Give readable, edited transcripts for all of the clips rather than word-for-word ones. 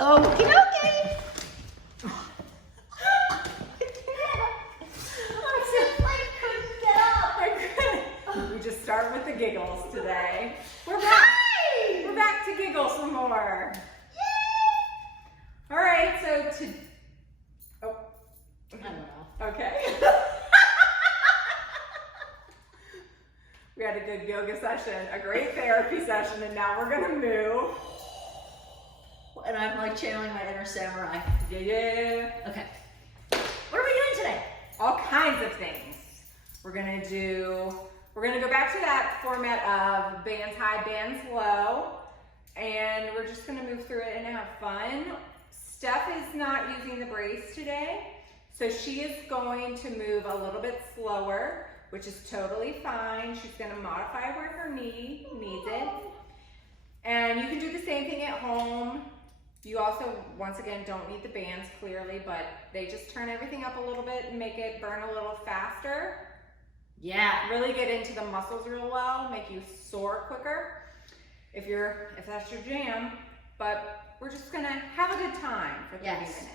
Okie dokie. We just start with the giggles today. We're back. Hi! We're back to giggles some more. Yay! All right, so I don't know. Okay. We had a good yoga session, a great therapy session, and now we're gonna move. And I'm like channeling my inner samurai. Yeah. Okay. What are we doing today? All kinds of things. We're gonna go back to that format of bands high, bands low, and we're just gonna move through it and have fun. Steph is not using the brace today, so she is going to move a little bit slower, which is totally fine. She's gonna modify where her knee needs it. And you can do the same thing at home. You also, once again, don't need the bands clearly, but they just turn everything up a little bit and make it burn a little faster. Yeah. Really get into the muscles real well, make you soar quicker if that's your jam. But we're just gonna have a good time for 30 minutes.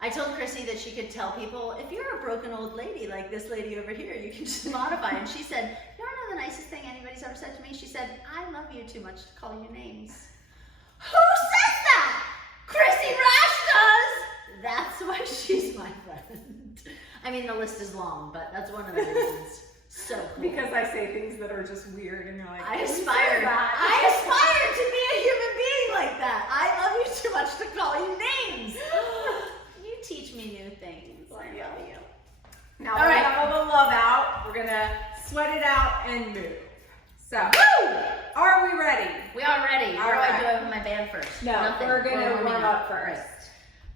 I told Chrissy that she could tell people, if you're a broken old lady like this lady over here, you can just modify. And she said, you don't know the nicest thing anybody's ever said to me? She said, I love you too much to call you names. Who says that? Chrissy Rash does! That's why she's my friend. I mean, the list is long, but that's one of the reasons. So cool. Because I say things that are just weird and you're like, I aspire to be a human being like that. I love you too much to call you names. You teach me new things. I love you. Now we're gonna have all the love out. We're gonna sweat it out and move. So, are we ready? We are ready. What do I do with my band first? No, Nothing. we're gonna warm up first.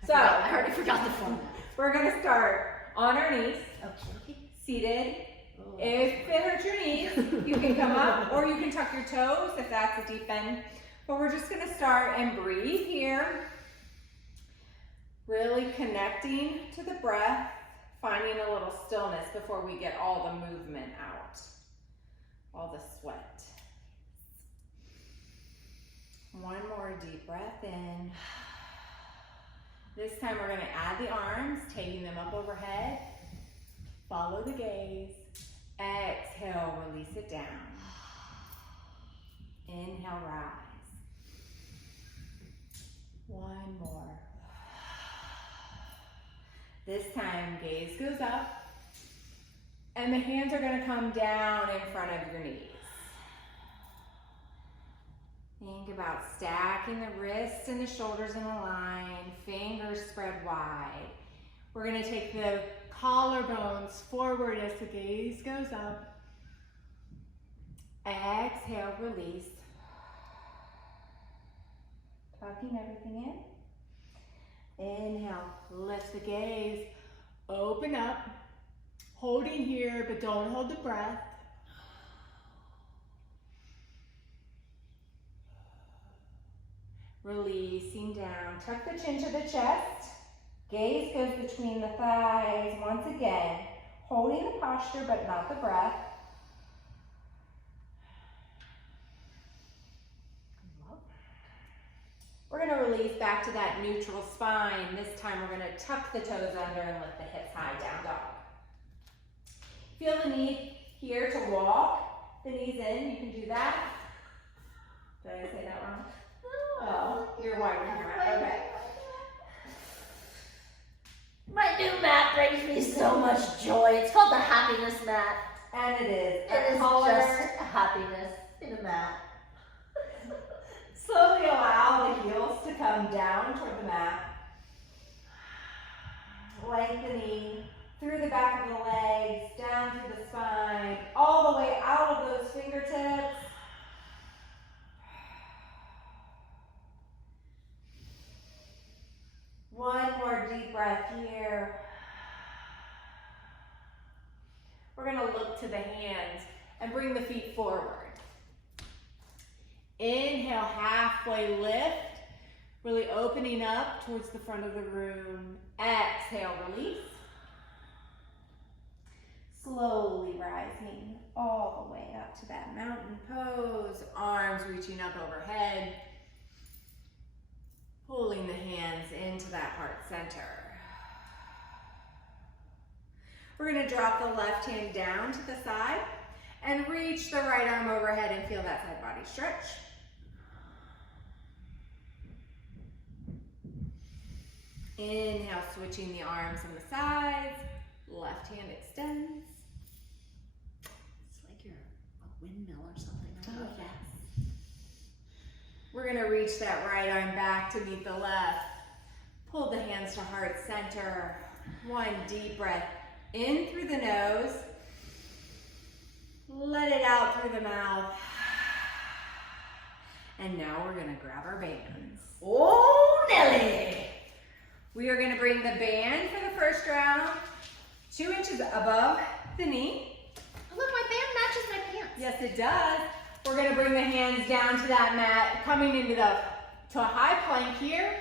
So, I already forgot the format. We're gonna start on our knees, Okay. seated. If it hurts your knees, you can come up or you can tuck your toes if that's a deep bend. But we're just gonna start and breathe here. Really connecting to the breath, finding a little stillness before we get all the movement out, all the sweat. One more deep breath in. This time we're gonna add the arms, taking them up overhead. Follow the gaze. Exhale, release it down. Inhale, rise. One more. This time, gaze goes up, and the hands are gonna come down in front of your knees. Think about stacking the wrists and the shoulders in a line, fingers spread wide. We're gonna take the collarbones forward as the gaze goes up. Exhale, release. Tucking everything in. Inhale, lift the gaze. Open up. Holding here, but don't hold the breath. Releasing down. Tuck the chin to the chest. Gaze goes between the thighs once again, holding the posture but not the breath. We're going to release back to that neutral spine. This time we're going to tuck the toes under and lift the hips high, down dog. Feel the need here to walk the knees in. You can do that. Did I say that wrong? Oh, you're wiping your mouth. Okay. My new mat brings me so much joy. It's called the happiness mat. And it is. It is just happiness in a mat. Slowly allow the heels to come down toward the mat. Lengthening through the back of the legs, down through the spine, all the way out of those fingertips. One more deep breath here. We're going to look to the hands and bring the feet forward. Inhale, halfway lift, really opening up towards the front of the room. Exhale, release. Slowly rising all the way up to that mountain pose, arms reaching up overhead. Pulling the hands into that heart center. We're gonna drop the left hand down to the side and reach the right arm overhead and feel that side body stretch. Inhale, switching the arms on the sides. Left hand extends. It's like you're a windmill or something. Oh, yes. We're gonna reach that right arm back to meet the left. Pull the hands to heart center. One deep breath in through the nose. Let it out through the mouth. And now we're gonna grab our bands. Oh, Nelly! We are gonna bring the band for the first round 2 inches above the knee. Oh, look, my band matches my pants. Yes, it does. We're gonna bring the hands down to that mat, coming into to a high plank here.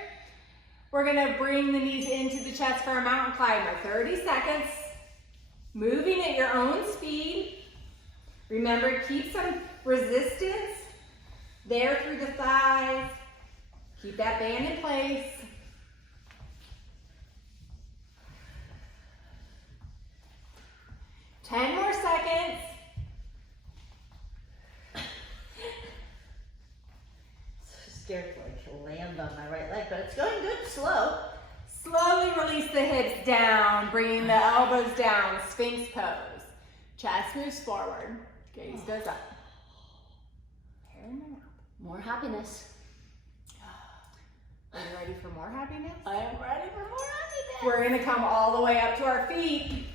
We're gonna bring the knees into the chest for a mountain climber. 30 seconds, moving at your own speed. Remember, keep some resistance there through the thighs. Keep that band in place. 10 more seconds. So scared to like land on my right leg, but it's going good, slow. Slowly release the hips down, bringing the elbows down, Sphinx pose. Chest moves forward, gaze goes up. Hair in the mouth. More happiness. Are you ready for more happiness? I am ready for more happiness. We're gonna come all the way up to our feet.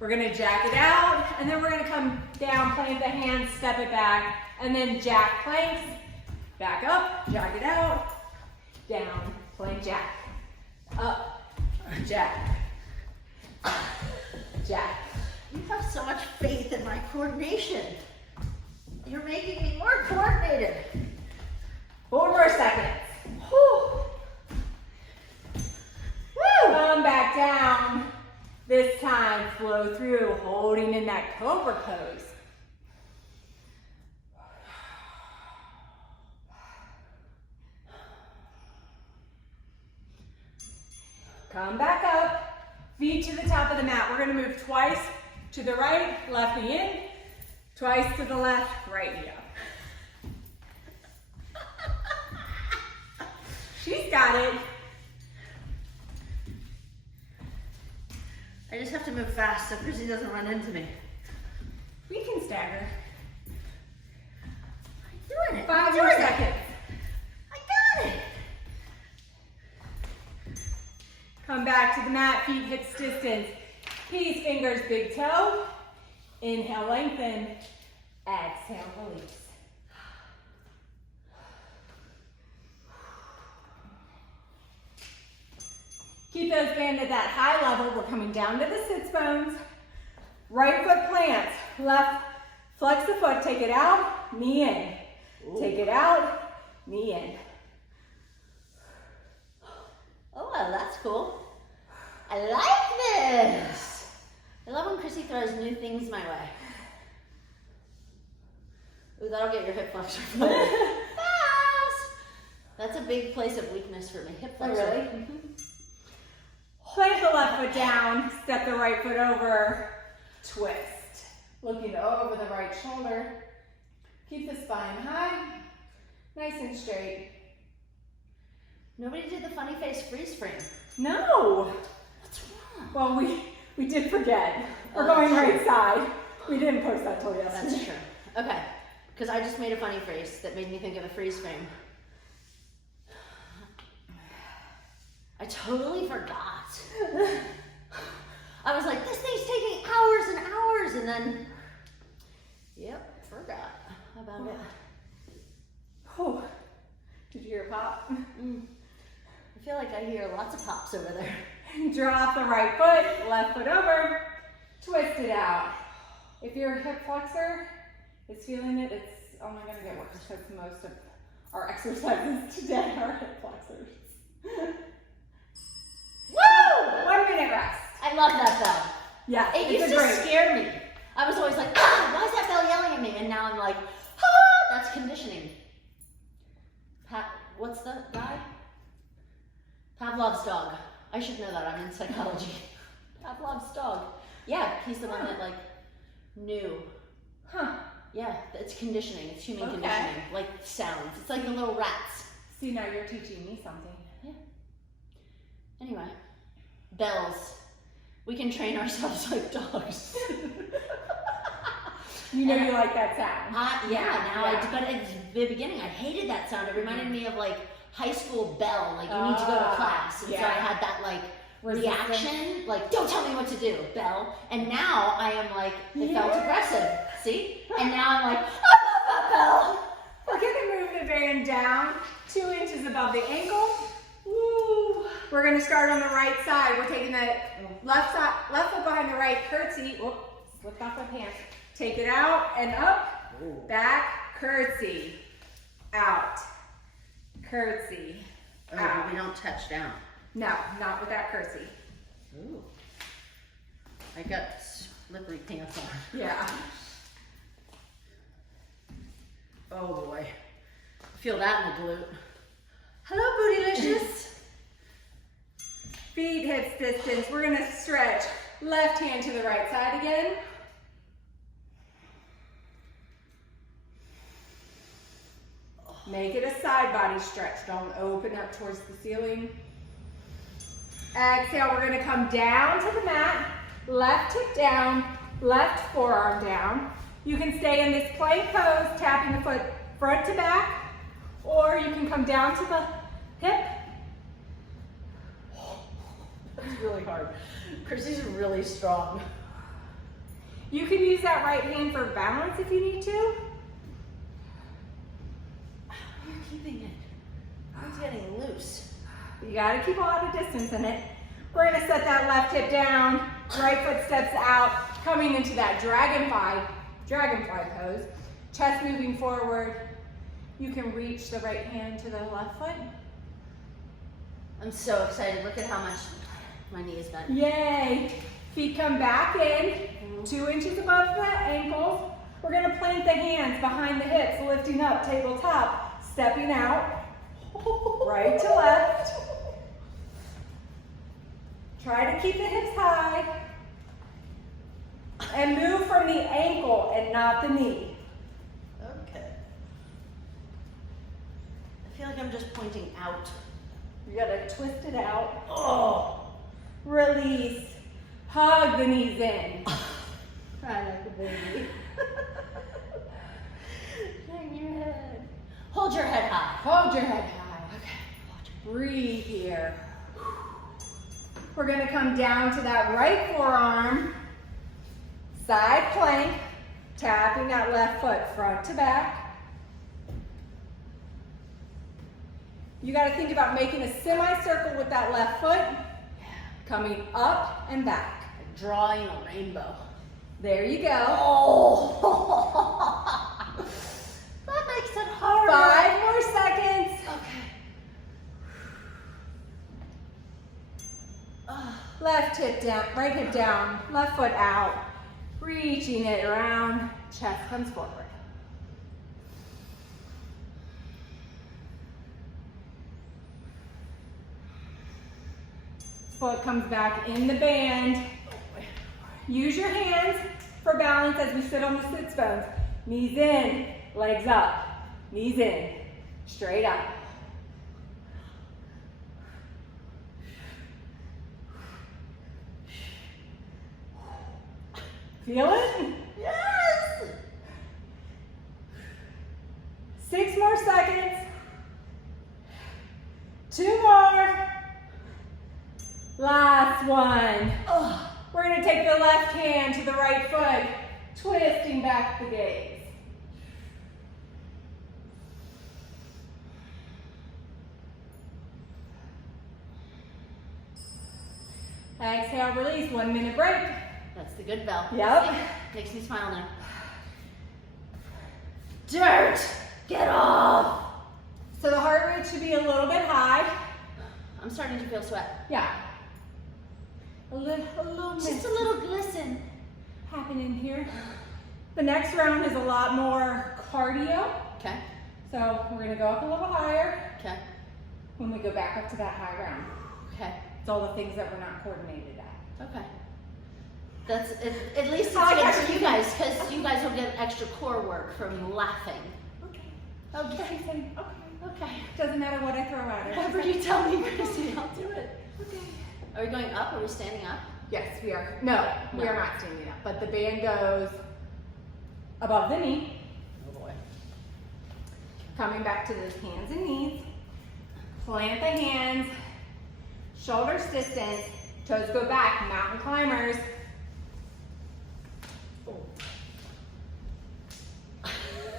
We're gonna jack it out, and then we're gonna come down, plant the hands, step it back, and then jack planks. Back up, jack it out, down, plank jack. Up, jack, jack. You have so much faith in my coordination. You're making me more coordinated. 4 more seconds. Whew. Woo! Come back down. This time, flow through, holding in that cobra pose. Come back up, feet to the top of the mat. We're gonna move twice to the right, left knee in, twice to the left, right knee up. She's got it. I just have to move fast so Chrissy doesn't run into me. We can stagger. I'm doing it. 5 I'm more doing it. seconds. I got it. Come back to the mat, feet hips distance. Keys, fingers, big toe. Inhale, lengthen. Exhale, release. Keep those bands at that high level. We're coming down to the sits bones. Right foot plants. Left, flex the foot, take it out, knee in. Ooh. Take it out, knee in. Oh, well, that's cool. I like this. I love when Chrissy throws new things my way. Ooh, that'll get your hip flexor fast. That's a big place of weakness for me. Hip flexor. Oh, really? Plant the left foot down, step the right foot over, twist. Looking over the right shoulder. Keep the spine high, nice and straight. Nobody did the funny face freeze frame. No! What's wrong? Well, we did forget. We're Oh, going that's right true. side. We didn't post that till yesterday. That's true. Okay, because I just made a funny face that made me think of a freeze frame. I totally forgot. I was like, this thing's taking hours and hours, and then, yep, forgot about it. Oh, did you hear a pop? I feel like I hear lots of pops over there. Drop the right foot, left foot over, twist it out. If your hip flexor is feeling it, it's only going to get worse because most of our exercises today are hip flexors. Woo! 1 minute rest. I love that bell. Yeah, It it's used a to great. scare me. I was always like, ah, why is that bell yelling at me? And now I'm like, ah, that's conditioning. What's the guy? Pavlov's dog. I should know that. I'm in psychology. Pavlov's dog. Yeah, he's the one that like knew. Huh. Yeah, it's conditioning. It's human conditioning. Like sounds. It's like the little rats. See, now you're teaching me something. Yeah. Anyway, bells. We can train ourselves like dogs. You know you like that sound. But at the beginning I hated that sound. It reminded me of like high school bell, like you need to go to class. And so I had that like reaction, like don't tell me what to do, bell. And now I am like, it felt aggressive, see? And now I'm like, I love that bell. We're gonna move the band down 2 inches above the ankle. Woo. We're gonna start on the right side. We're taking the left foot behind the right, curtsy. Whoop, slipped off my pants. Take it out and up, back, curtsy, out, curtsy, out. We don't touch down. No, not with that curtsy. Ooh. I got slippery pants on. Yeah. Oh boy. Feel that in the glute. Hello, Bootylicious. Feet hips distance. We're gonna stretch left hand to the right side again. Make it a side body stretch. Don't open up towards the ceiling. Exhale, we're gonna come down to the mat. Left hip down, left forearm down. You can stay in this plank pose, tapping the foot front to back, or you can come down to the hip. That's really hard. Chrissy's really strong. You can use that right hand for balance if you need to. You're keeping it. It's getting loose. You gotta keep a lot of distance in it. We're gonna set that left hip down, right foot steps out, coming into that dragonfly pose. Chest moving forward. You can reach the right hand to the left foot. I'm so excited. Look at how much my knee is bent. Yay! Feet come back in, 2 inches above the ankles. We're gonna plant the hands behind the hips, lifting up, tabletop, stepping out, right to left. Try to keep the hips high. And move from the ankle and not the knee. Okay. I feel like I'm just pointing out. You gotta twist it out. Oh! Release. Hug the knees in. Cry like a baby. Hang your head. Hold your head high. Hold your head high. Okay. Breathe here. We're gonna come down to that right forearm. Side plank. Tapping that left foot front to back. You gotta think about making a semicircle with that left foot. Coming up and back. Drawing a rainbow. There you go. Oh! That makes it harder. 5 more seconds. Okay. Left hip down, right hip down, left foot out. Reaching it around, chest comes forward. Foot comes back in the band. Use your hands for balance as we sit on the sits bones. Knees in, legs up. Knees in, straight up. Feel it? Yes! 6 more seconds. 2 more. Last one. Oh. We're gonna take the left hand to the right foot, twisting back the gaze. Exhale, release, 1 minute break. That's the good bell. Yep. Makes me smile now. Dirt! Get off! So the heart rate should be a little bit high. I'm starting to feel sweat. Yeah. A little Just a little glisten. happening here. The next round is a lot more cardio. Okay. So we're gonna go up a little higher Okay. when we go back up to that high round. Okay. It's all the things that we're not coordinated at. Okay. That's at least it's Oh, good yeah. for you guys, because you guys will get extra core work from laughing. Okay. Okay. She's saying, okay. Okay. Doesn't matter what I throw at her. Whatever you tell me, Chrissy, I'll do it. Okay. Are we going up? Are we standing up? Yes, we are. No, we are not standing up. But the band goes above the knee. Oh boy. Coming back to those hands and knees. Plant the hands. Shoulders distance. Toes go back. Mountain climbers.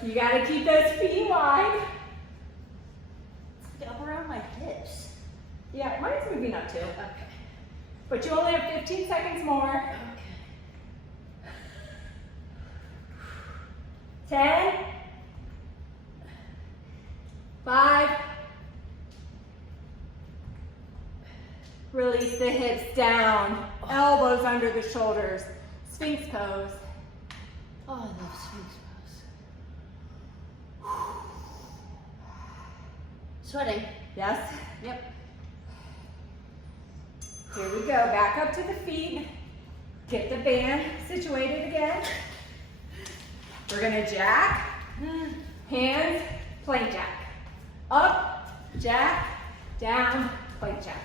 You gotta keep those feet wide. Up around my hips. Yeah, mine's moving up too. Okay. But you only have 15 seconds more. Okay. 10, 5, release the hips down, elbows under the shoulders, Sphinx pose. Oh, I love Sphinx pose. Sweating. Yes? Yep. Here we go, back up to the feet. Get the band situated again. We're gonna jack, hands, plank jack. Up, jack, down, plank jack.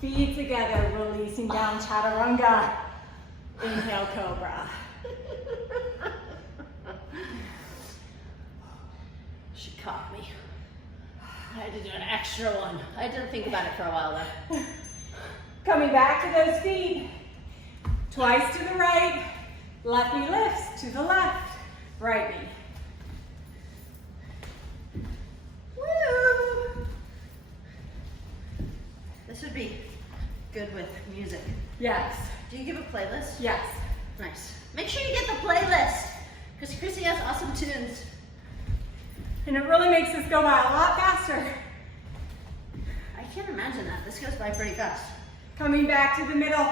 Feet together, releasing down chaturanga. Inhale, cobra. She caught me. I had to do an extra one. I didn't think about it for a while though. Coming back to those feet. Twice to the right. Left knee lifts to the left. Right knee. Woo! This would be good with music. Yes. Do you give a playlist? Yes. Nice. Make sure you get the playlist, because Chrissy has awesome tunes. And it really makes us go by a lot faster. I can't imagine that. This goes by pretty fast. Coming back to the middle.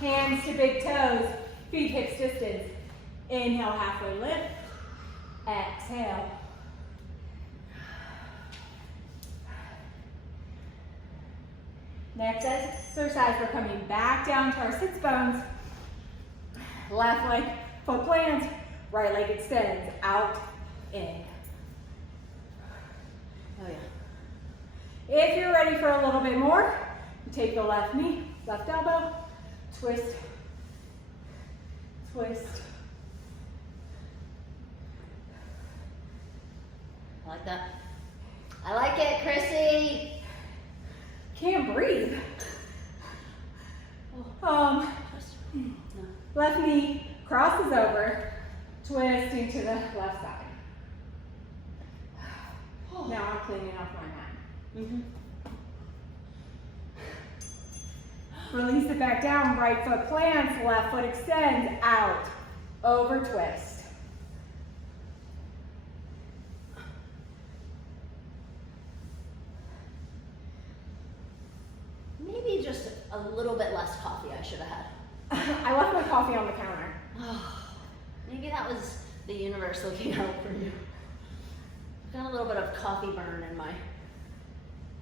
Hands to big toes. Feet hips distance. Inhale, halfway lift. Exhale. Next exercise, we're coming back down to our sits bones. Left leg, foot plants, right leg extends, out, in. Oh yeah. If you're ready for a little bit more, you take the left knee, left elbow, twist, twist. I like that. I like it, Chrissy. Can't breathe. Left knee crosses over, twisting to the left side. Now I'm cleaning off my mat. Release it back down, right foot plants, left foot extends, out, over twist. Maybe just a little bit less coffee I should have had. I left my coffee on the counter. Maybe that was the universe looking out for you. Got a little bit of coffee burn in my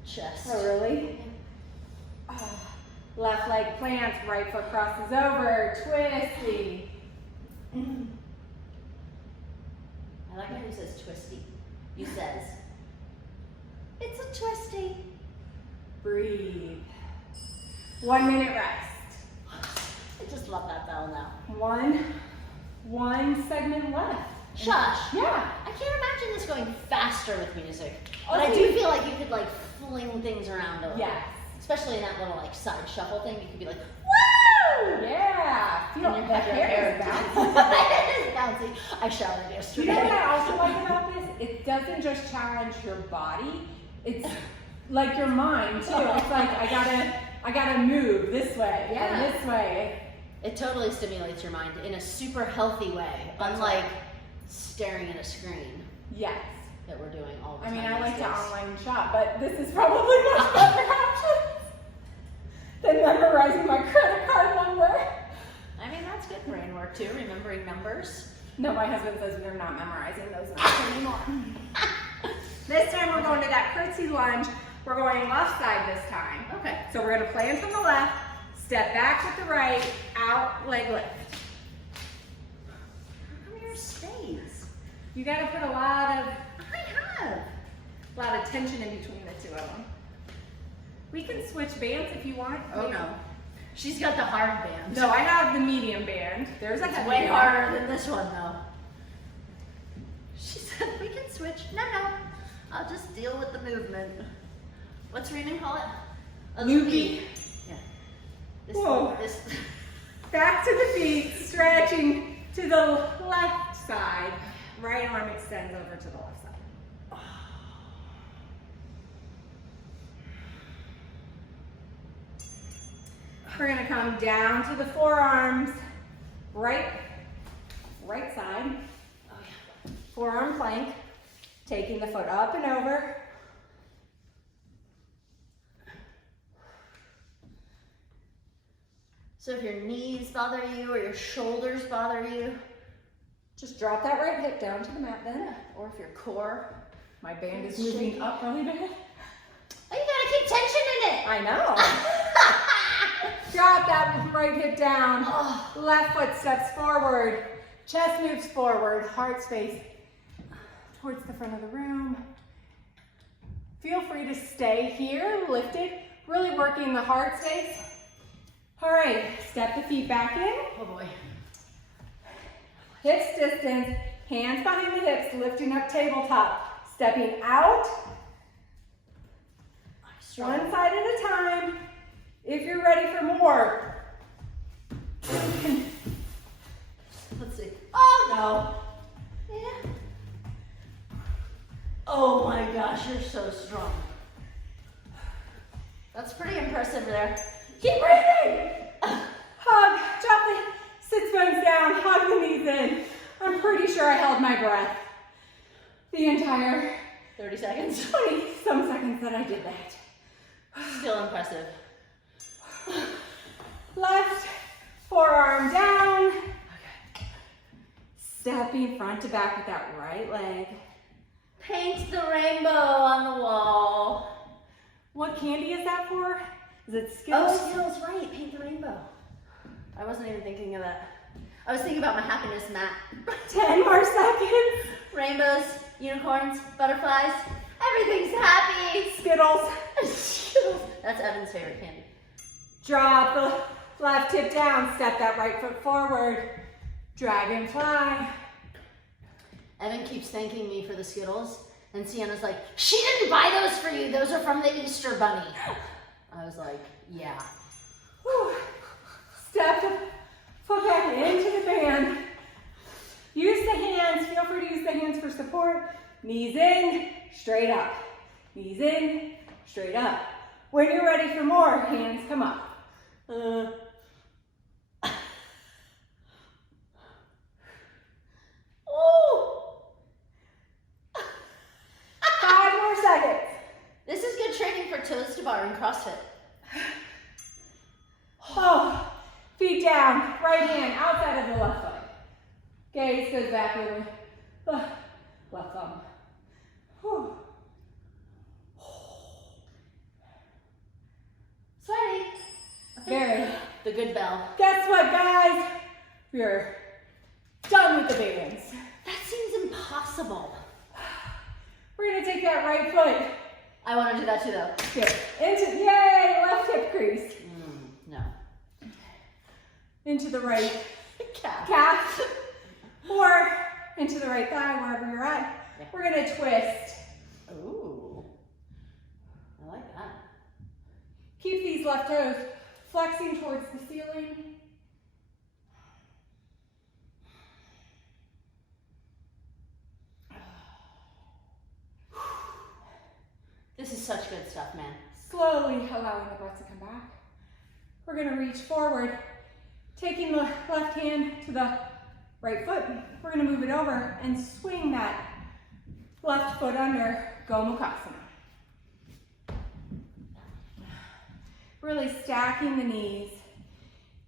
chest. Oh, really? Left leg plants, right foot crosses over, twisty. I like how he says twisty. He says, it's a twisty. Breathe. 1 minute rest. I just love that bell now. One segment left. Shush. Yeah. I can't imagine this going faster with music. Oh, But I so do you- feel like you could like fling things around a little. Yes. Especially in that little like side shuffle thing. You could be like, woo! Yeah. Feel And the your hair is bouncing. It is bouncy. I showered yesterday. You know what I also like about this? It doesn't just challenge your body. It's like your mind too. It's like I gotta move this way and this way. It totally stimulates your mind in a super healthy way, That's unlike right. staring at a screen Yes. that we're doing all the I time. mean, I like these to days. online shop, but this is probably much better options. than memorizing my credit card number. I mean, that's good brain work too, remembering numbers. No, my husband says we're not memorizing those numbers anymore. This time we're going to that curtsy lunge. We're going left side this time. Okay. So we're gonna plan from the left, step back with the right, out, leg lift. How come yours stays? You gotta put a lot I have. of tension in between the two of them. We can switch bands if you want. Oh no. She's got the hard band. No, I have the medium band. There's a It's heavy way band. harder than this one though. She said we can switch. No, I'll just deal with the movement. What's Raymond call it? A Loopy. Yeah. Whoa. Back to the feet, stretching to the left side. Right arm extends over to the left side. We're gonna come down to the forearms, right side. Oh yeah. Forearm plank, taking the foot up and over. So if your knees bother you or your shoulders bother you, Just drop that right hip down to the mat then. or if your core, My band is moving up really bad. oh, you gotta keep tension in it. I know. Drop that right hip down. Oh. Left foot steps forward. Chest moves forward. Heart space towards the front of the room. Feel free to stay here, lifted, really working the heart space. All right, step the feet back in. Oh boy. Hips distance, hands behind the hips, lifting up tabletop. Stepping out, one side at a time. If you're ready for more. Let's see. Oh no. Yeah. Oh my gosh, you're so strong. That's pretty impressive there. Keep breathing. Hug, drop the sits bones down, hug the knees in. I'm pretty sure I held my breath the entire 30 seconds. 20 some seconds that I did that. Still impressive. Left forearm down. Okay. Stepping front to back with that right leg. Paint the rainbow on the wall. What candy is that for? Is it Skittles? Oh, Skittles, right. Paint the rainbow. I wasn't even thinking of that. I was thinking about my happiness mat. 10 more seconds. Rainbows, unicorns, butterflies. Everything's happy. Skittles. Skittles. That's Evan's favorite candy. Drop the left hip down. Step that right foot forward. Dragonfly. Evan keeps thanking me for the Skittles, and Sienna's like, she didn't buy those for you. Those are from the Easter Bunny. I was like, yeah. Whew. Step the foot back into the band. Use the hands. Feel free to use the hands for support. Knees in, straight up. Knees in, straight up. When you're ready for more, hands come up. Seconds. This is good training for toes to bar in CrossFit. Oh, feet down, right hand outside of the left foot. Gaze goes back over left thumb. Whew. Sweaty. Very. The good bell. Guess what, guys? We're done with the bands. That seems impossible. We're gonna take that right foot. I want to do that too, though. Here, into, yay, left hip crease. No. Into the right Calf. or into the right thigh, wherever you're at. Yeah. We're gonna twist. Ooh. I like that. Keep these left toes flexing towards the ceiling. This is such good stuff, man. Slowly allowing the breath to come back. We're gonna reach forward, taking the left hand to the right foot. We're gonna move it over and swing that left foot under Gomukhasana. Really stacking the knees.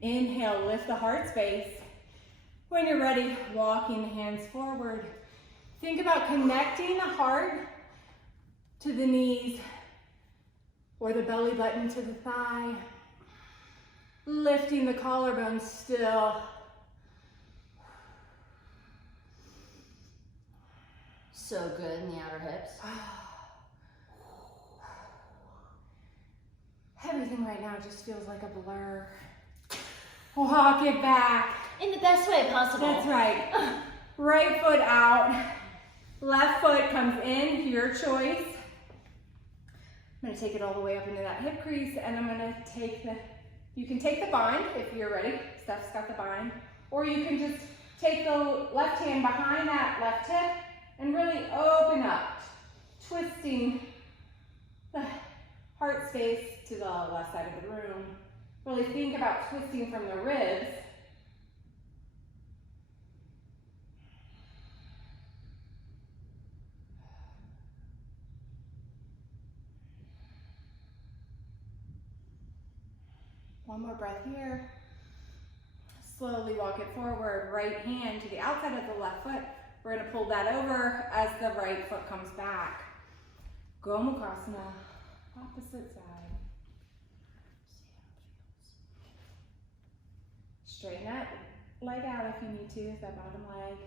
Inhale, lift the heart space. When you're ready, walking the hands forward. Think about connecting the heart to the knees or the belly button to the thigh. Lifting the collarbone still. So good in the outer hips. Everything right now just feels like a blur. Walk it back. In the best way possible. That's right. Right foot out. Left foot comes in, your choice. I'm gonna take it all the way up into that hip crease, and I'm gonna take you can take the bind if you're ready. Steph's got the bind. Or you can just take the left hand behind that left hip and really open up, twisting the heart space to the left side of the room. Really think about twisting from the ribs. One more breath here. Slowly walk it forward. Right hand to the outside of the left foot. We're going to pull that over as the right foot comes back. Gomukhasana, opposite side. Straighten that leg out if you need to, that bottom leg.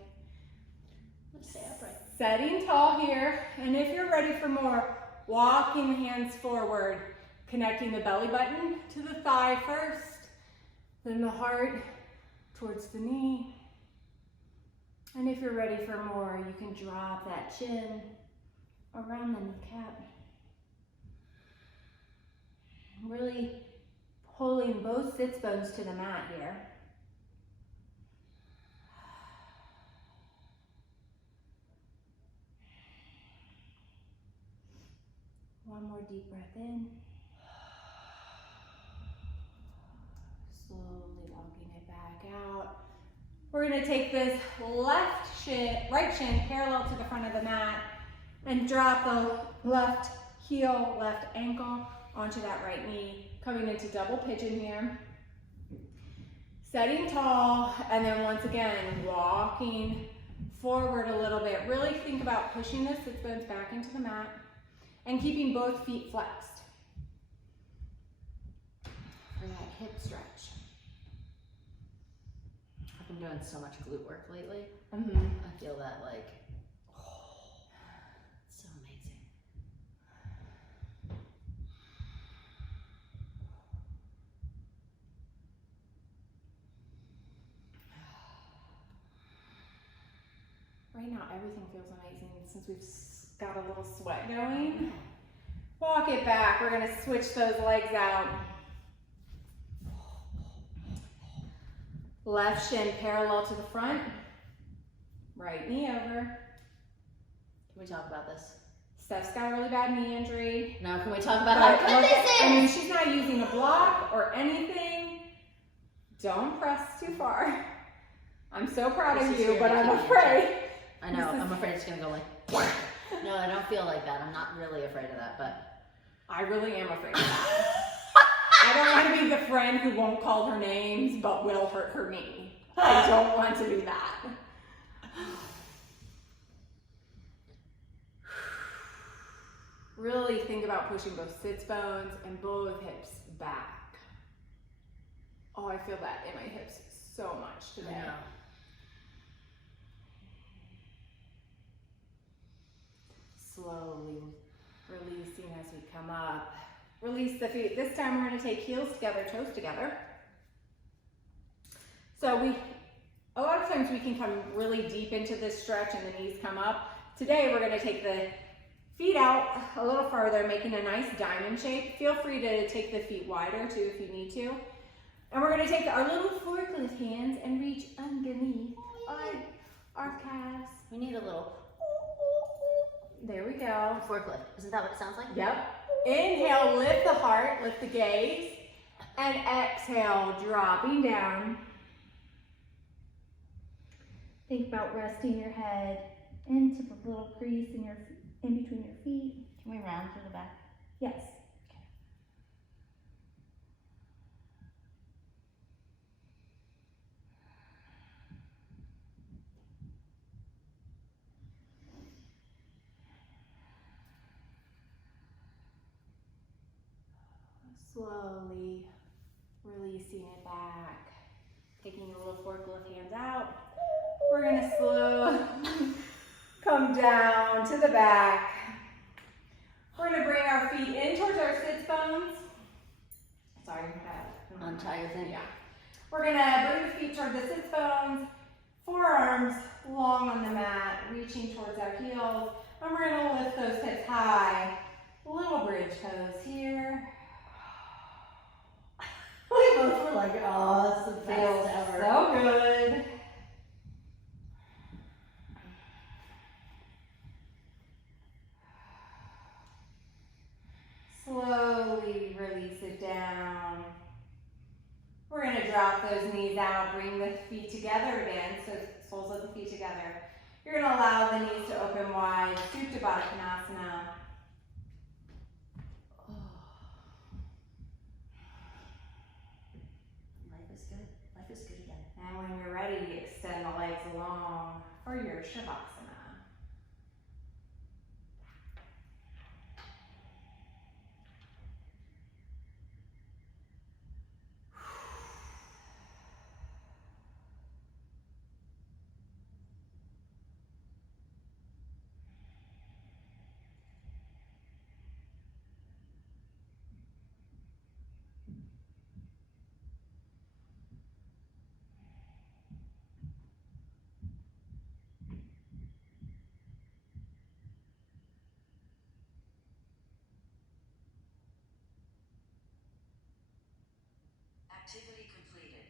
Let's stay upright. Setting tall here, and if you're ready for more, walking the hands forward, connecting the belly button to the thigh first, then the heart towards the knee. And if you're ready for more, you can drop that chin around the kneecap. Really pulling both sits bones to the mat here. One more deep breath in. Slowly walking it back out. We're going to take this right shin parallel to the front of the mat and drop the left heel, left ankle onto that right knee, coming into double pigeon here. Setting tall, and then once again, walking forward a little bit. Really think about pushing the sits bones back into the mat and keeping both feet flexed for that hip stretch. I've been doing so much glute work lately. Mm-hmm. I feel that like, it's so amazing. Right now, everything feels amazing since we've got a little sweat going. Walk it back. We're going to switch those legs out. Left shin parallel to the front. Right knee over. Can we talk about this? Steph's got a really bad knee injury. Now can we talk about how good this is? I mean, she's not using a block or anything. Don't press too far. I'm so proud of you, but I'm afraid. I know, I'm afraid it's gonna go like, no, I don't feel like that. I'm not really afraid of that, but. I really am afraid of that. I don't want to be the friend who won't call her names, but will hurt her knee. I don't want to be that. Really think about pushing both sits bones and both hips back. Oh, I feel that in my hips so much today. I know. Slowly releasing as we come up. Release the feet. This time we're going to take heels together, toes together. So a lot of times we can come really deep into this stretch and the knees come up. Today we're going to take the feet out a little farther, making a nice diamond shape. Feel free to take the feet wider too if you need to. And we're going to take our little forklift hands and reach underneath our calves. We need a little There we go. forklift. Isn't that what it sounds like? Yep. Inhale, lift the heart, lift the gaze. And exhale, dropping down. Think about resting your head into the little crease in between your feet. Can we round through the back? Yes. Slowly releasing it back. Taking a little forklift hands out. We're gonna slow come down to the back. We're gonna bring our feet in towards our sits bones. Sorry, untie your thing. Yeah. We're gonna bring the feet toward the sits bones, forearms long on the mat, reaching towards our heels, and we're gonna lift those hips high. Little bridge pose here. We both were like, oh, that's the Feels best ever. so good. Slowly release it down. We're going to drop those knees out, bring the feet together again, so soles of the feet together. You're going to allow the knees to open wide, Supta Baddha Konasana. Life is good. Life is good again. And when you're ready, extend the legs long for your Shavasana. Activity completed.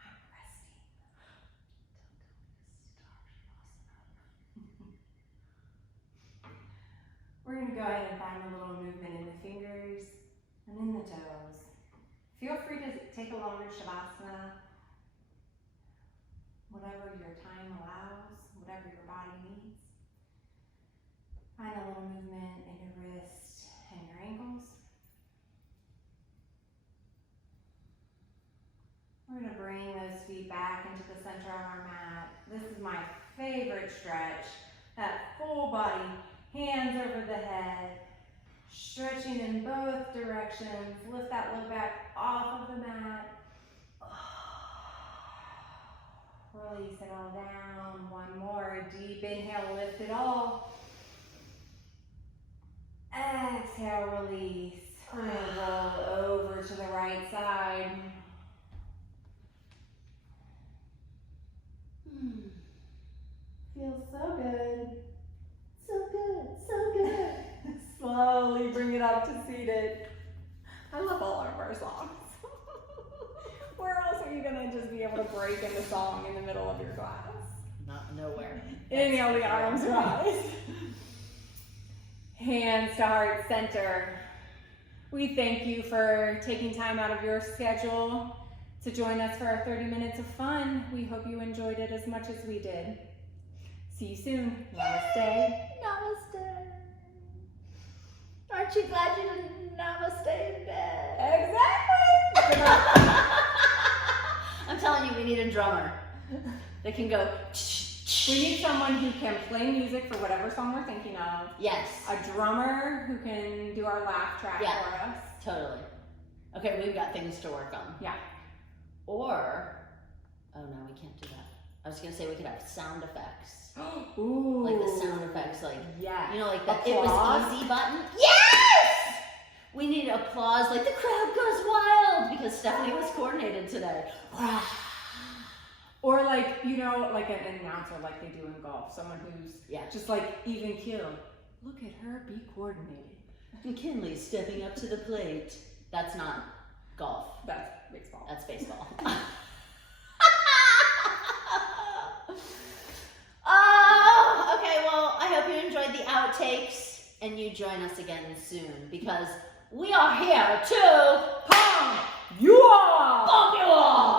I'm resting. We're going to go ahead and find a little movement in the fingers and in the toes. Feel free to take a longer Shavasana, whatever your time allows, whatever your body needs. Find a little movement in your wrist and your ankles. We're going to bring those feet back into the center of our mat. This is my favorite stretch. That full body, hands over the head, stretching in both directions. Lift that low back off of the mat. Release it all down. One more deep inhale, lift it all. Exhale, release. We're going to roll over to the right side. Feels so good. So good, so good. Slowly bring it up to seated. I love all of our songs. Where else are you gonna just be able to break into song in the middle of your class? Not nowhere. Inhale, the arms rise. Hands to heart center. We thank you for taking time out of your schedule to join us for our 30 minutes of fun. We hope you enjoyed it as much as we did. See you soon. Namaste. Namaste. Aren't you glad you didn't namaste in bed? Exactly. I'm telling you, we need a drummer that can go. We need someone who can play music for whatever song we're thinking of. Yes. A drummer who can do our laugh track for us. Totally. Okay, we've got things to work on. Yeah. Or, oh no, we can't do that. I was gonna say we could have sound effects. Ooh. Like the sound effects, like, yeah. you know, like the Applause. it was easy button. Yes! We need applause, like the crowd goes wild because Stephanie was coordinated today. Or like, you know, like an announcer like they do in golf. Someone who's just like even keel. Look at her, be coordinated. McKinley's stepping up to the plate. That's not golf. That's baseball. That's baseball. Okay, well, I hope you enjoyed the outtakes and you join us again soon because we are here to Pump you up! pump you up!